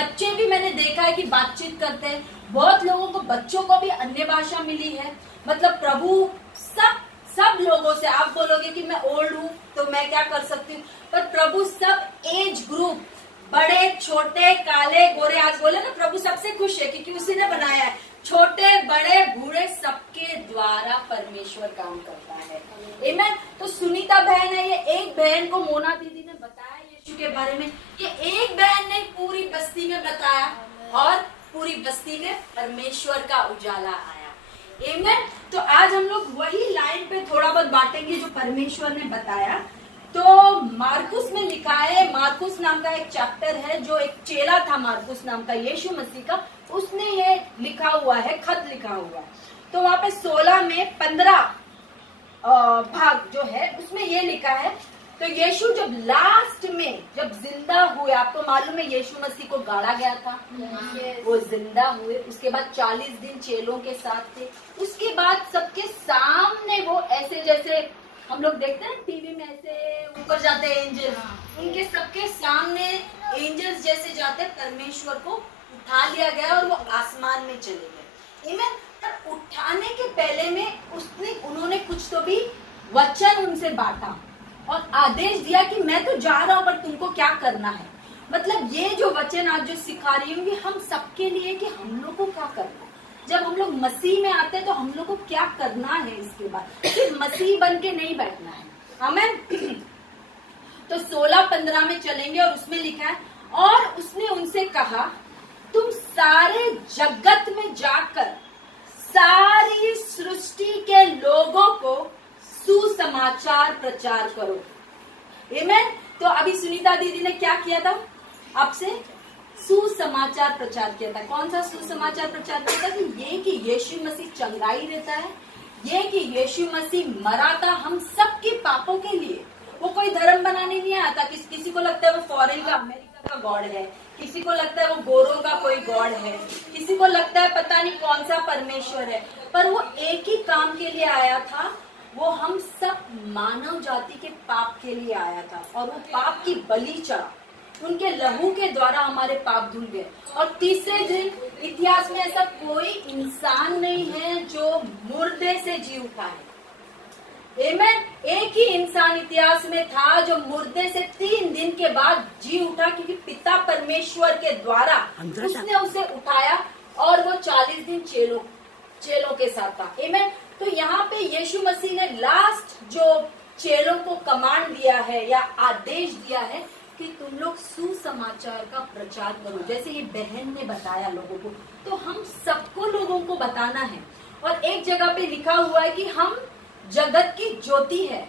बच्चे भी मैंने देखा है कि बातचीत करते हैं। बहुत लोगों को, बच्चों को भी अन्य भाषा मिली है। मतलब प्रभु सब लोगों से, आप बोलोगे कि मैं ओल्ड हूँ तो मैं क्या कर सकती हूँ, पर प्रभु सब एज ग्रुप, बड़े छोटे काले गोरे, आज बोले ना प्रभु सबसे खुश है क्योंकि उसी ने बनाया है। छोटे बड़े बूढ़े सबके द्वारा परमेश्वर काम करता है। आमीन। तो सुनीता बहन है, ये एक बहन को मोना दीदी ने बताया यीशु के बारे में। ये एक बहन ने पूरी बस्ती में बताया और पूरी बस्ती में परमेश्वर का उजाला आया। आमीन। तो आज हम लोग वही लाइन पे थोड़ा बहुत बांटेंगे जो परमेश्वर ने बताया। तो मार्कुस में लिखा है, मार्कुस नाम का एक चैप्टर है, जो एक चेला था मार्कुस नाम का यीशु मसीह का, उसने ये लिखा हुआ है, खत लिखा हुआ। तो वहां पे 16 में 15 भाग जो है उसमें ये लिखा है। तो यीशु जब लास्ट में जब जिंदा हुए, आपको मालूम है यीशु मसीह को गाड़ा गया था, वो जिंदा हुए, उसके बाद 40 दिन चेलों के साथ थे। उसके बाद सबके सामने वो ऐसे, जैसे हम लोग देखते हैं टीवी में ऐसे ऊपर जाते हैं एंजल्स, उनके सबके सामने एंजल्स जैसे जाते परमेश्वर को उठा लिया गया और वो आसमान में चले गए। आमीन। पर उठाने के पहले में उन्होंने कुछ तो भी वचन उनसे बांटा और आदेश दिया कि मैं तो जा रहा हूँ पर तुमको क्या करना है। मतलब ये जो वचन आज जो सिखा रही हूँ हम सबके लिए कि हम लोग को क्या करना है। जब हम लोग मसीह में आते हैं तो हम लोग को क्या करना है, इसके बाद सिर्फ मसीह बन के नहीं बैठना है। आमीन। तो 16-15 में चलेंगे और उसमें लिखा है, और उसने उनसे कहा तुम सारे जगत में जाकर सारी सृष्टि के लोगों को सुसमाचार प्रचार करो। आमीन। तो अभी सुनीता दीदी ने क्या किया था, आपसे सुसमाचार प्रचार किया था। कौन सा सुसमाचार प्रचार किया था? कि ये कि यीशु मसीह चंगाई देता है, ये कि यीशु मसीह मरा था हम सबके पापों के लिए। वो कोई धर्म बनाने नहीं आया था। किसी को लगता है वो फॉरेन का, अमेरिका का गॉड है, किसी को लगता है वो गोरों का कोई गॉड है, किसी को लगता है पता नहीं कौन सा परमेश्वर है, पर वो एक ही काम के लिए आया था, वो हम सब मानव जाति के पाप के लिए आया था। और वो पाप की बलि चढ़ा, उनके लहू के द्वारा हमारे पाप धुल गए। और तीसरे दिन इतिहास में ऐसा कोई इंसान नहीं है जो मुर्दे से जी उठा है। आमीन। एक ही इंसान इतिहास में था जो मुर्दे से 3 दिन के बाद जी उठा, क्योंकि पिता परमेश्वर के द्वारा उसने उसे उठाया और वो 40 दिन चेलों के साथ था। आमीन। तो यहाँ पे यीशु मसीह ने लास्ट जो चेलों को कमांड दिया है या आदेश दिया है कि तुम लोग सुसमाचार का प्रचार करो, जैसे ये बहन ने बताया लोगों को, तो हम सबको लोगों को बताना है। और एक जगह पे लिखा हुआ है कि हम जगत की ज्योति है।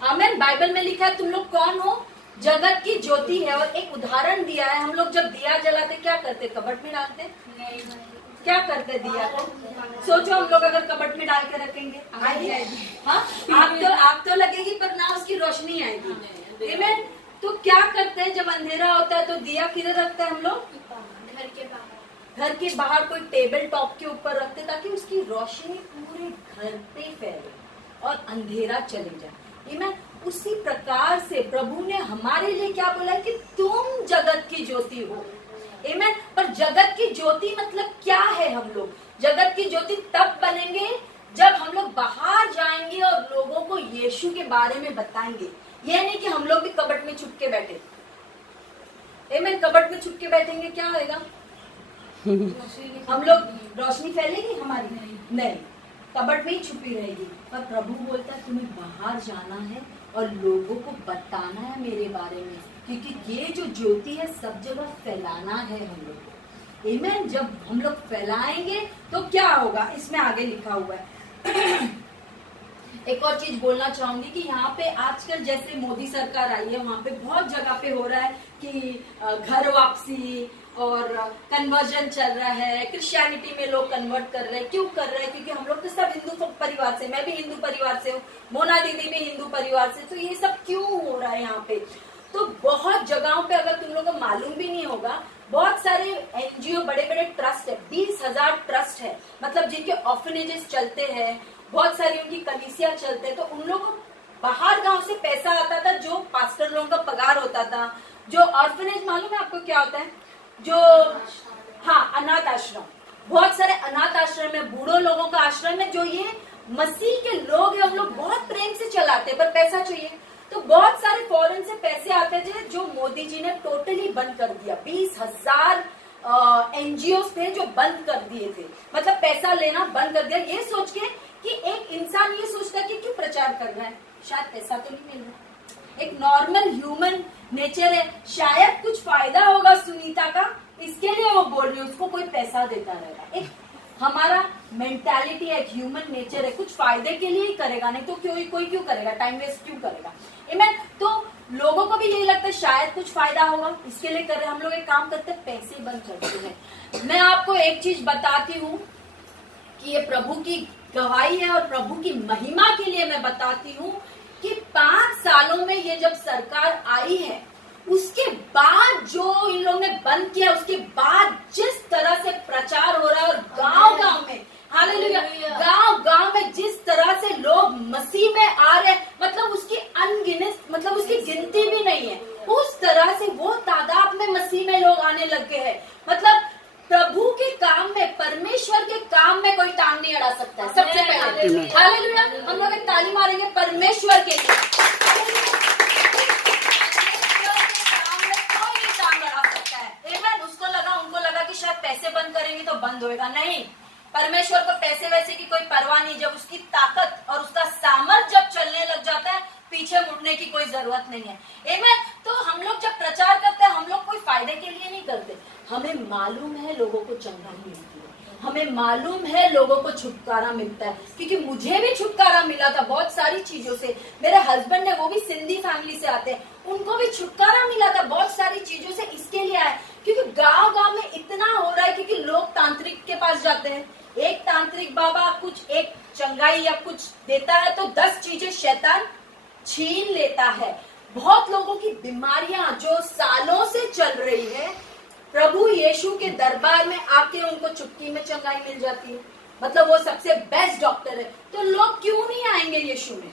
आमीन। बाइबल में लिखा है तुम लोग कौन हो? जगत की ज्योति है। और एक उदाहरण दिया है, हम लोग जब दिया जलाते क्या करते? कबट में डालते? क्या करते दिया को? सोचो हम लोग अगर कबट में डाल के रखेंगे, आएगी? हाँ, आग तो लगेगी पर ना उसकी रोशनी आएगी। आमीन। तो क्या करते हैं जब अंधेरा होता है तो दिया किधर रखते हैं हम लोग? घर के बाहर कोई टेबल टॉप के ऊपर रखते ताकि उसकी रोशनी पूरे घर पे फैले और अंधेरा चले जाए। आमीन। उसी प्रकार से प्रभु ने हमारे लिए क्या बोला है कि तुम जगत की ज्योति हो। आमीन। पर जगत की ज्योति मतलब क्या है? हम लोग जगत की ज्योति तब बनेंगे जब हम लोग बाहर जाएंगे और लोगों को यीशु के बारे में बताएंगे। यह नहीं कि हम लोग भी कबट में छुप के बैठे। आमीन। कबट में छुप के बैठेंगे क्या होगा? हम लोग रोशनी फैलेगी हमारी? नहीं, कबट में ही छुपी रहेगी। पर प्रभु बोलता है तुम्हें बाहर जाना है और लोगों को बताना है मेरे बारे में, क्योंकि ये जो ज्योति है सब जगह फैलाना है हम लोग को। आमीन। जब हम लोग फैलाएंगे तो क्या होगा, इसमें आगे लिखा हुआ है। एक और चीज बोलना चाहूंगी कि यहाँ पे आजकल जैसे मोदी सरकार आई है, वहाँ पे बहुत जगह पे हो रहा है कि घर वापसी और कन्वर्जन चल रहा है। क्रिश्चियनिटी में लोग कन्वर्ट कर रहे हैं। क्यों कर रहे हैं? क्योंकि हम लोग तो सब हिंदू परिवार से, मैं भी हिंदू परिवार से हूँ, मोना दीदी भी हिंदू परिवार से। तो ये सब क्यों हो रहा है यहाँ पे? तो बहुत जगहों पे, अगर तुम लोगों को मालूम भी नहीं होगा, बहुत सारे एनजीओ, बड़े बड़े ट्रस्ट है, 20,000 ट्रस्ट है, मतलब जिनके ऑर्फनेजेस चलते हैं, बहुत सारी उनकी कलीसिया चलते हैं। तो उन लोगों को बाहर गांव से पैसा आता था, जो पास्टर लोगों का पगार होता था। जो ऑर्फनेज, मालूम है आपको क्या होता है? जो अनाथ आश्रम, बहुत सारे अनाथ आश्रम है, बूढ़ों लोगों का आश्रम है, जो ये मसीह के लोग हैं, हम लोग बहुत प्रेम से चलाते हैं, पर पैसा चाहिए। तो बहुत सारे फॉरेन से पैसे आते थे जो मोदी जी ने टोटली बंद कर दिया। 20,000 NGOs थे जो बंद कर दिए थे, मतलब पैसा लेना बंद कर दिया, ये सोच के कि एक इंसान ये सोचता कि क्यों प्रचार कर रहा है, शायद पैसा तो नहीं मिल रहा। एक नॉर्मल ह्यूमन नेचर है, शायद कुछ फायदा होगा सुनीता का, इसके लिए वो बोल रही है, उसको कोई पैसा देता रहेगा। एक हमारा मेंटालिटी है, एक ह्यूमन नेचर है, कुछ फायदे के लिए ही करेगा, नहीं तो कोई क्यों करेगा, टाइम वेस्ट क्यों करेगा। आमीन। तो लोगों को भी यही लगता है शायद कुछ फायदा होगा, इसके लिए कर रहे हैं। हम लोग एक काम करते हैं, पैसे बंद करते हैं। मैं आपको एक चीज बताती हूँ कि ये प्रभु की गवाही है और प्रभु की महिमा के लिए मैं बताती हूँ कि 5 सालों में ये जब सरकार आई है, उसके बाद जो इन लोगों ने बंद किया, उसके बाद जिस तरह से प्रचार हो रहा है और गांव-गांव में, हालेलुया, गांव-गांव में जिस तरह से लोग मसीह में आ रहे हैं, मतलब उसकी अनगिनत, मतलब उसकी गिनती भी नहीं है, उस तरह से वो तादाद में मसीह में लोग आने लग गए हैं। मतलब प्रभु के काम में, परमेश्वर के काम में कोई टांग नहीं अड़ा सकता है। सबसे पहले हालेलुया, हम लोग एक ताली मारेंगे परमेश्वर के लिए। उनको लगा कि शायद पैसे बंद करेंगे तो बंद होएगा, नहीं। परमेश्वर को पैसे वैसे की कोई परवाह नहीं। जब उसकी ताकत और उसका सामर्थ जब चलने लग जाता है, पीछे मुड़ने की कोई जरूरत नहीं है। आमीन। तो हम लोग जब प्रचार करते हैं, हम लोग कोई फायदे के लिए नहीं करते, हमें मालूम है लोगों को चंगाई मिलती है, हमें मालूम है लोगों को छुटकारा मिलता है। क्योंकि मुझे भी छुटकारा मिला था बहुत सारी चीजों से। मेरे हस्बैंड ने, वो भी सिंधी फैमिली से आते हैं, उनको भी छुटकारा मिला था बहुत सारी चीजों से। इसके लिए आए क्योंकि गांव-गांव में इतना हो रहा है, क्योंकि लोग तांत्रिक के पास जाते हैं। एक तांत्रिक बाबा कुछ एक चंगाई या कुछ देता है तो 10 चीजें शैतान छीन लेता है। बहुत लोगों की बीमारियां जो सालों से चल रही है, प्रभु यीशु के दरबार में आके उनको चुटकी में चंगाई मिल जाती है। मतलब वो सबसे बेस्ट डॉक्टर है, तो लोग क्यों नहीं आएंगे यीशु में।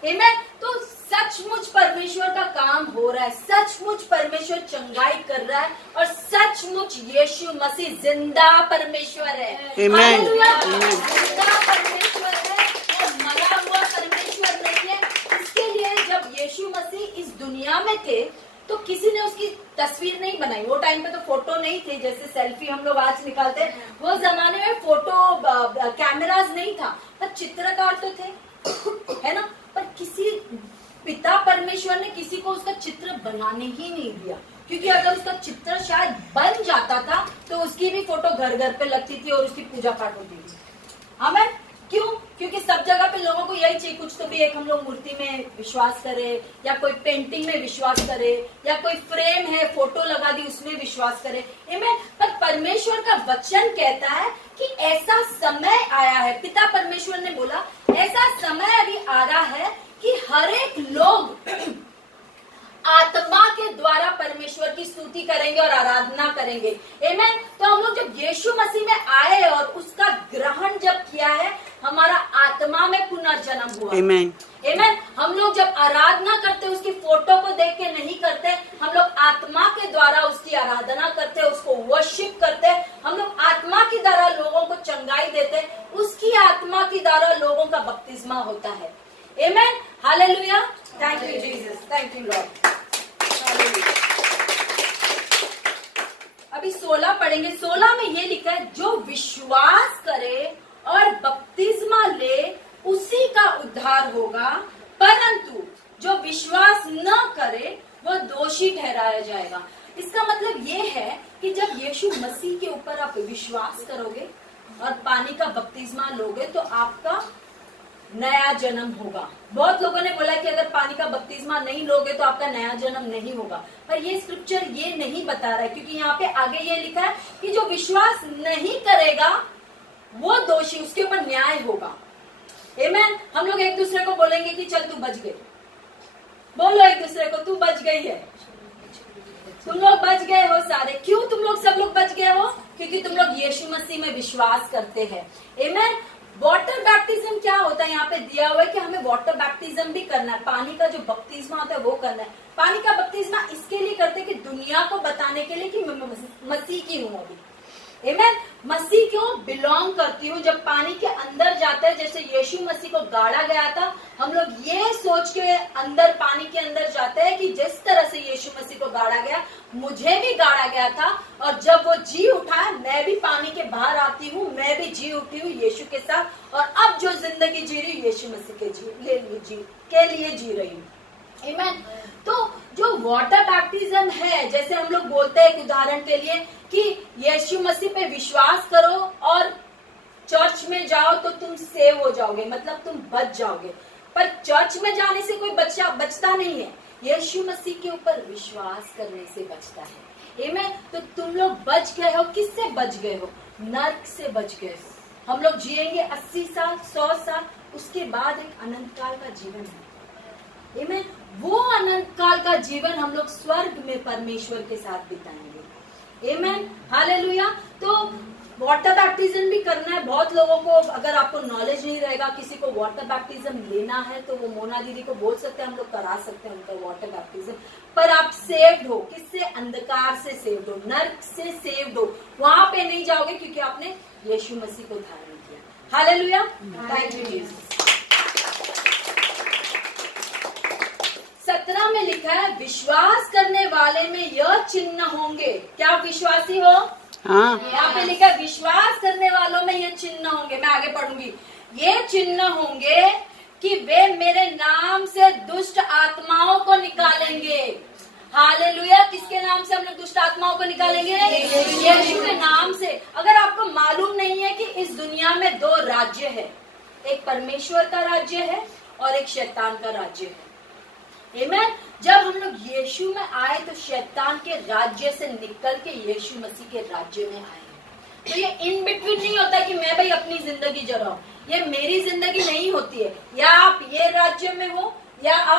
आमीन। तो सचमुच परमेश्वर का काम हो रहा है, सचमुच परमेश्वर चंगाई कर रहा है, और सचमुच यीशु मसीह जिंदा परमेश्वर है। हालेलुया, जिंदा परमेश्वर है, और मरा हुआ परमेश्वर नहीं है। इसके लिए जब यीशु मसीह इस दुनिया में थे तो किसी ने उसकी तस्वीर नहीं बनाई। वो टाइम पे तो फोटो नहीं थे, जैसे सेल्फी हम लोग आज निकालते हैं, वो जमाने में फोटो कैमराज नहीं था, पर चित्रकार तो थे, है ना। पर किसी पिता परमेश्वर ने किसी को उसका चित्र बनाने ही नहीं दिया, क्योंकि अगर उसका चित्र शायद बन जाता था तो उसकी भी फोटो घर घर पे लगती थी और उसकी पूजा पाठ होती थी। आमीन। क्यों? क्योंकि सब जगह पे लोगों को यही चाहिए, कुछ तो भी एक हम लोग मूर्ति में विश्वास करें, या कोई पेंटिंग में विश्वास करें, या कोई फ्रेम है फोटो लगा दी उसमें विश्वास करें। आमीन। पर परमेश्वर का वचन कहता है कि ऐसा समय आया है, पिता परमेश्वर ने बोला ऐसा समय अभी आ रहा है कि हर एक लोग आत्मा के द्वारा परमेश्वर की स्तुति करेंगे और आराधना करेंगे। आमीन। तो हम लोग जब यीशु मसीह में आए और उसका ग्रहण जब किया है, हमारा आत्मा में पुनर्जन्म हुआ। आमीन। आमीन। हम लोग जब आराधना करते, उसकी फोटो को देख के नहीं करते, हम लोग आत्मा के द्वारा उसकी आराधना करते, उसको वर्शिप करते, हम लोग आत्मा की द्वारा लोगों को चंगाई देते, उसकी आत्मा की द्वारा लोगों का बपतिस्मा होता है। आमीन। Hallelujah, thank you Jesus, thank you Lord. अभी 16 पढ़ेंगे। 16 में ये लिखा है, जो विश्वास करे और बपतिस्मा ले उसी का उद्धार होगा, परंतु जो विश्वास न करे वो दोषी ठहराया जाएगा। इसका मतलब ये है कि जब यीशु मसीह के ऊपर आप विश्वास करोगे और पानी का बपतिस्मा लोगे तो आपका नया जन्म होगा। बहुत लोगों ने बोला कि अगर पानी का बपतिस्मा नहीं लोगे तो आपका नया जन्म नहीं होगा, पर ये स्क्रिप्चर ये नहीं बता रहा है, क्योंकि यहाँ पे आगे ये लिखा है कि जो विश्वास नहीं करेगा वो दोषी, उसके ऊपर न्याय होगा। आमीन। हम लोग एक दूसरे को बोलेंगे कि चल तू बच गई, बोलो एक दूसरे को तू बच गई है, तुम लोग बच गए हो सारे। क्यों तुम लोग सब लोग बच गए हो? क्योंकि तुम लोग यीशु मसीह में विश्वास करते हैं। आमीन। वाटर बैप्टिज्म क्या होता है, यहाँ पे दिया हुआ है कि हमें वाटर बैप्टिज्म भी करना है, पानी का जो बपतिस्मा होता है वो करना है। पानी का बपतिस्मा इसके लिए करते हैं कि दुनिया को बताने के लिए कि मैं मसीह की हूँ अभी। आमीन। मसीह क्यों बिलोंग करती हूँ। जब पानी के अंदर जाता है, जैसे यीशु मसीह को गाड़ा गया था, हम लोग ये सोच के अंदर पानी के अंदर जाते हैं कि जिस तरह से यीशु मसीह को गाड़ा गया, मुझे भी गाड़ा गया था, और जब वो जी उठा, मैं भी पानी के बाहर आती हूँ, मैं भी जी उठी हूँ यीशु के साथ, और अब जो जिंदगी जी रही हूँ यीशु मसीह के लिए जी रही हूँ। आमीन। तो जो वाटर बैप्टिज्म है, जैसे हम लोग बोलते हैं, एक उदाहरण के लिए कि यीशु मसीह पे विश्वास करो और चर्च में जाओ तो तुम सेव हो जाओगे, मतलब तुम बच जाओगे। पर चर्च में जाने से कोई बचता नहीं है, यीशु मसीह के ऊपर विश्वास करने से बचता है। आमीन। तो तुम लोग बच गए हो, किससे बच गए हो? नर्क से बच गए हो। हम लोग जिएंगे 80 साल 100 साल, उसके बाद एक अनंत काल का जीवन है। आमीन। वो अनंत काल का जीवन हम लोग स्वर्ग में परमेश्वर के साथ बिताएंगे। आमीन। हालेलुया। तो वाटर बैप्टिज्म भी करना है बहुत लोगों को। अगर आपको नॉलेज नहीं रहेगा, किसी को वाटर बैप्टिज्म लेना है, तो वो मोना दीदी को बोल सकते हैं, हम लोग करा सकते हैं उनका वाटर बैप्टिज्म। पर आप सेव्ड हो, किससे? अंधकार से सेव्ड हो, नर्क से सेव्ड हो। वहां पे नहीं जाओगे क्योंकि आपने यीशु मसीह को धारण किया। हालेलुया। Thank you Jesus. 17 में लिखा है, विश्वास करने वाले में यह चिन्ह होंगे। क्या आप विश्वासी हो? हाँ। यहाँ पे लिखा है, विश्वास करने वालों में ये चिन्ह होंगे। मैं आगे पढ़ूंगी। ये चिन्ह होंगे कि वे मेरे नाम से दुष्ट आत्माओं को निकालेंगे। हालेलुया। किसके नाम से हम लोग दुष्ट आत्माओं को निकालेंगे? यीशु के नाम से। अगर आपको मालूम नहीं है कि इस दुनिया में 2 राज्य है, एक परमेश्वर का राज्य है और एक शैतान का राज्य है। आमीन। जब हम लोग यीशु में आए तो शैतान के राज्य से निकल के यीशु मसीह के राज्य में आए। तो ये इन बिटवीन नहीं होता कि मैं भाई अपनी जिंदगी जी रहा हूँ, ये मेरी जिंदगी नहीं होती है। या आप ये राज्य में हो या आप